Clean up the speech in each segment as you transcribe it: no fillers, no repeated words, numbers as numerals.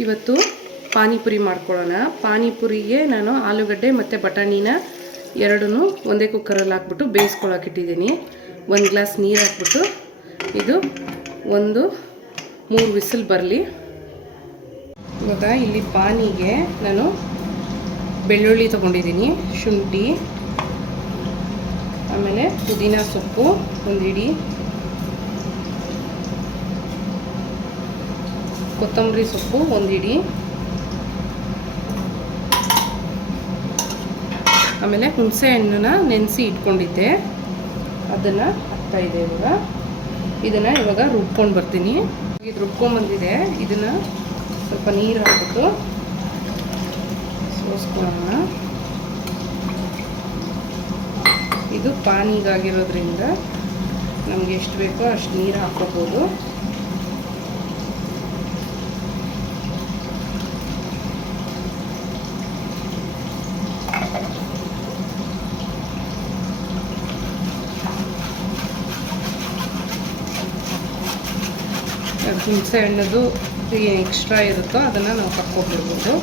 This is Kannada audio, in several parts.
ಇವತ್ತು ಪಾನಿಪುರಿ ಮಾಡ್ಕೊಳ್ಳೋಣ. ಪಾನಿಪುರಿಗೆ ನಾನು ಆಲೂಗಡ್ಡೆ ಮತ್ತು ಬಟಾಣಿನ ಎರಡೂ ಒಂದೇ ಕುಕ್ಕರಲ್ಲಿ ಹಾಕ್ಬಿಟ್ಟು ಬೇಯಿಸ್ಕೊಳಕ್ಕೆ ಇಟ್ಟಿದ್ದೀನಿ. 1 ಗ್ಲಾಸ್ ನೀರು ಹಾಕ್ಬಿಟ್ಟು ಇದು 3 ವಿಸಿಲ್ ಬರಲಿ. ಇವಾಗ ಇಲ್ಲಿ ಪಾನಿಗೆ ನಾನು ಬೆಳ್ಳುಳ್ಳಿ ತೊಗೊಂಡಿದ್ದೀನಿ, ಶುಂಠಿ, ಆಮೇಲೆ ಪುದೀನ ಸೊಪ್ಪು 1 ಹಿಡಿ, ಕೊತ್ತಂಬರಿ ಸೊಪ್ಪು 1 ಹಿಡಿ, ಆಮೇಲೆ ಹುಣಸೆ ಹಣ್ಣನ್ನ ನೆನೆಸಿ ಇಟ್ಕೊಂಡಿದ್ದೆ, ಅದನ್ನು ಹಾಕ್ತಾಯಿದ್ದೆ. ಇದನ್ನು ಇವಾಗ ರುಬ್ಕೊಂಡು ಬರ್ತೀನಿ. ಇದು ರುಬ್ಕೊಂಡ್ಬಂದಿದೆ. ಇದನ್ನು ಸ್ವಲ್ಪ ನೀರು ಹಾಕ್ಬಿಟ್ಟು ಸೋಸ್ಕೊಳ್ಳೋಣ. ಇದು ಪಾನಿಗಾಗಿರೋದ್ರಿಂದ ನಮಗೆ ಎಷ್ಟು ಬೇಕೋ ಅಷ್ಟು ನೀರು ಹಾಕ್ಕೋಬೋದು. ಹುಣಸೆ ಹಣ್ಣದು ಏನು ಎಕ್ಸ್ಟ್ರಾ ಇರುತ್ತೋ ಅದನ್ನು ನಾವು ಹಾಕ್ಕೊಬಿಡ್ಬೋದು.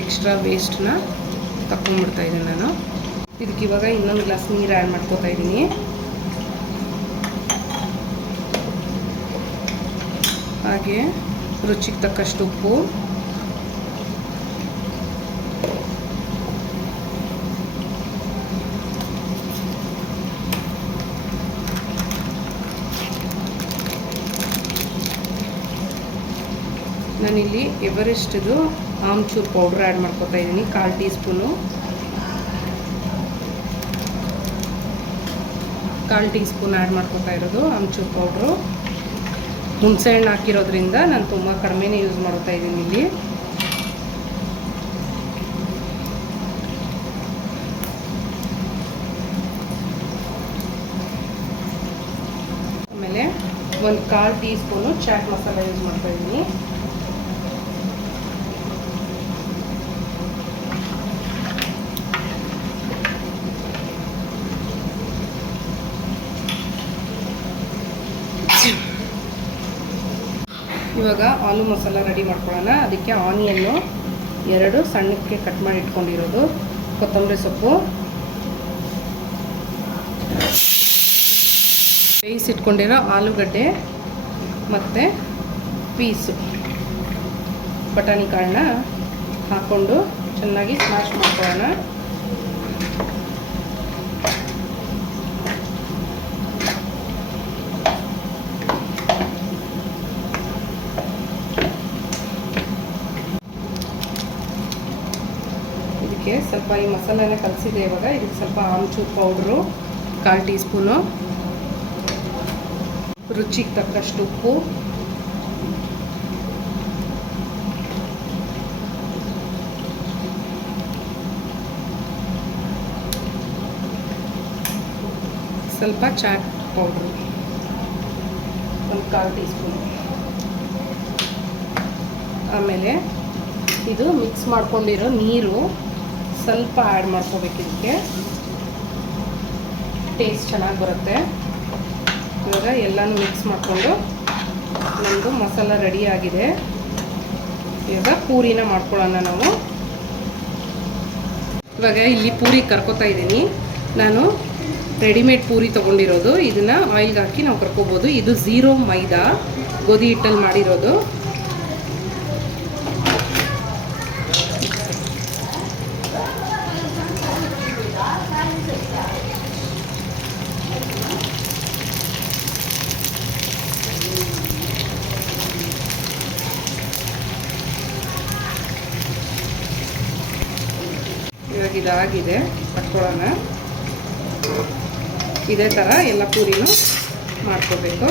ಎಕ್ಸ್ಟ್ರಾ ವೇಸ್ಟನ್ನ ತಗೊಂಡ್ಬಿಡ್ತಾ ಇದ್ದೀನಿ ನಾನು. ಇದಕ್ಕೆ ಇವಾಗ ಇನ್ನೊಂದು ಗ್ಲಾಸ್ ನೀರು ಆ್ಯಡ್ ಮಾಡ್ಕೋತಾ ಇದ್ದೀನಿ. ಹಾಗೆ ರುಚಿಗೆ ತಕ್ಕಷ್ಟು ಉಪ್ಪು, ನಾನಿಲ್ಲಿ ಎವರೆಸ್ಟ್ದು ಆಮ್ಚೂರ್ ಪೌಡ್ರ್ ಆ್ಯಡ್ ಮಾಡ್ಕೊತಾ ಇದ್ದೀನಿ, 1/4 tea spoon. 1/4 tea spoon add ಮಾಡ್ಕೊತಾ ಇರೋದು ಆಮ್ಚೂರ್ ಪೌಡ್ರು. ಹುಣಸೆ ಹಣ್ಣು ಹಾಕಿರೋದ್ರಿಂದ ನಾನು ತುಂಬ ಕಡಿಮೆನೇ ಯೂಸ್ ಮಾಡ್ತಾ ಇದ್ದೀನಿ ಇಲ್ಲಿ. ಆಮೇಲೆ 1/4 teaspoon chaat masala use ಮಾಡ್ತಾ ಇದ್ದೀನಿ. ಇವಾಗ ಆಲೂ ಮಸಾಲ ರೆಡಿ ಮಾಡ್ಕೊಳ್ಳೋಣ. ಅದಕ್ಕೆ ಆನಿಯನ್ನು 2 ಸಣ್ಣಕ್ಕೆ ಕಟ್ ಮಾಡಿ ಇಟ್ಕೊಂಡಿರೋದು, ಕೊತ್ತಂಬರಿ ಸೊಪ್ಪು, ಬೇಯಿಸಿಟ್ಕೊಂಡಿರೋ ಆಲೂಗಡ್ಡೆ ಮತ್ತು ಪೀಸು ಬಟಾಣಿ ಕಾಳನ್ನ ಹಾಕ್ಕೊಂಡು ಚೆನ್ನಾಗಿ ಸ್ಮ್ಯಾಶ್ ಮಾಡ್ಕೊಳ್ಳೋಣ. ಸ್ವಲ್ಪ ಈ ಮಸಾಲೆನ ಕಲಸಿದೆ. ಇವಾಗ ಇದಕ್ಕೆ ಸ್ವಲ್ಪ ಆಮ್ಚೂರ್ ಪೌಡ್ರು 1/4 ಟೀ ಸ್ಪೂನು, ರುಚಿಗೆ ತಕ್ಕಷ್ಟು ಉಪ್ಪು, ಸ್ವಲ್ಪ ಚಾಟ್ ಪೌಡ್ರು 1/4 ಟೀ ಸ್ಪೂನು. ಆಮೇಲೆ ಇದು ಮಿಕ್ಸ್ ಮಾಡ್ಕೊಂಡಿರೋ ನೀರು ಸ್ವಲ್ಪ ಆ್ಯಡ್ ಮಾಡ್ಕೋಬೇಕು. ಇದಕ್ಕೆ ಟೇಸ್ಟ್ ಚೆನ್ನಾಗಿ ಬರುತ್ತೆ. ಇವಾಗ ಎಲ್ಲನೂ ಮಿಕ್ಸ್ ಮಾಡಿಕೊಂಡು ನಮ್ಮದು ಮಸಾಲ ರೆಡಿ ಆಗಿದೆ. ಇವಾಗ ಪೂರಿನ ಮಾಡ್ಕೊಳ್ಳೋಣ ನಾವು. ಇವಾಗ ಇಲ್ಲಿ ಪೂರಿ ಕರ್ಕೋತಾ ಇದ್ದೀನಿ. ನಾನು ರೆಡಿಮೇಡ್ ಪೂರಿ ತೊಗೊಂಡಿರೋದು, ಇದನ್ನು ಆಯಿಲ್ಗೆ ಹಾಕಿ ನಾವು ಕರ್ಕೋಬೋದು. ಇದು 0 ಮೈದಾ ಗೋಧಿ ಹಿಟ್ಟಲ್ಲಿ ಮಾಡಿರೋದು. ಇವಾಗ ಇದಾಗಿದೆ, ಕಟ್ಕೊಳ್ಳೋಣ. ಇದೇ ಥರ ಎಲ್ಲ ಪೂರಿನೂ ಮಾಡ್ಕೋಬೇಕು.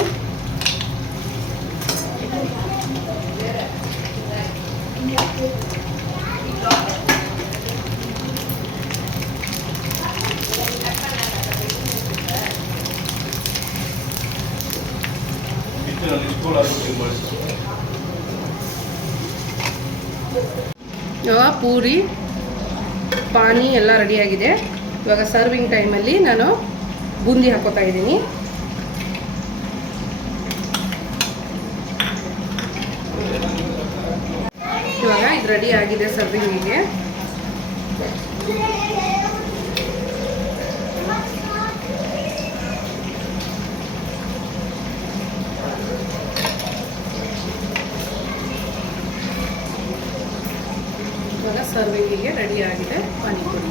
ಇವಾಗ ಪೂರಿ ಪಾನಿ ಎಲ್ಲ ರೆಡಿಯಾಗಿದೆ. ಇವಾಗ ಸರ್ವಿಂಗ್ ಟೈಮಲ್ಲಿ ನಾನು ಬೂಂದಿ ಹಾಕೋತಾ ಇದ್ದೀನಿ. ಇವಾಗ ಇದು ರೆಡಿ ಆಗಿದೆ ಸರ್ವಿಂಗಿಗೆ. ಇವಾಗ ಸರ್ವಿಂಗಿಗೆ ರೆಡಿ ಆಗಿದೆ ಪಾನಿಪುರಿ.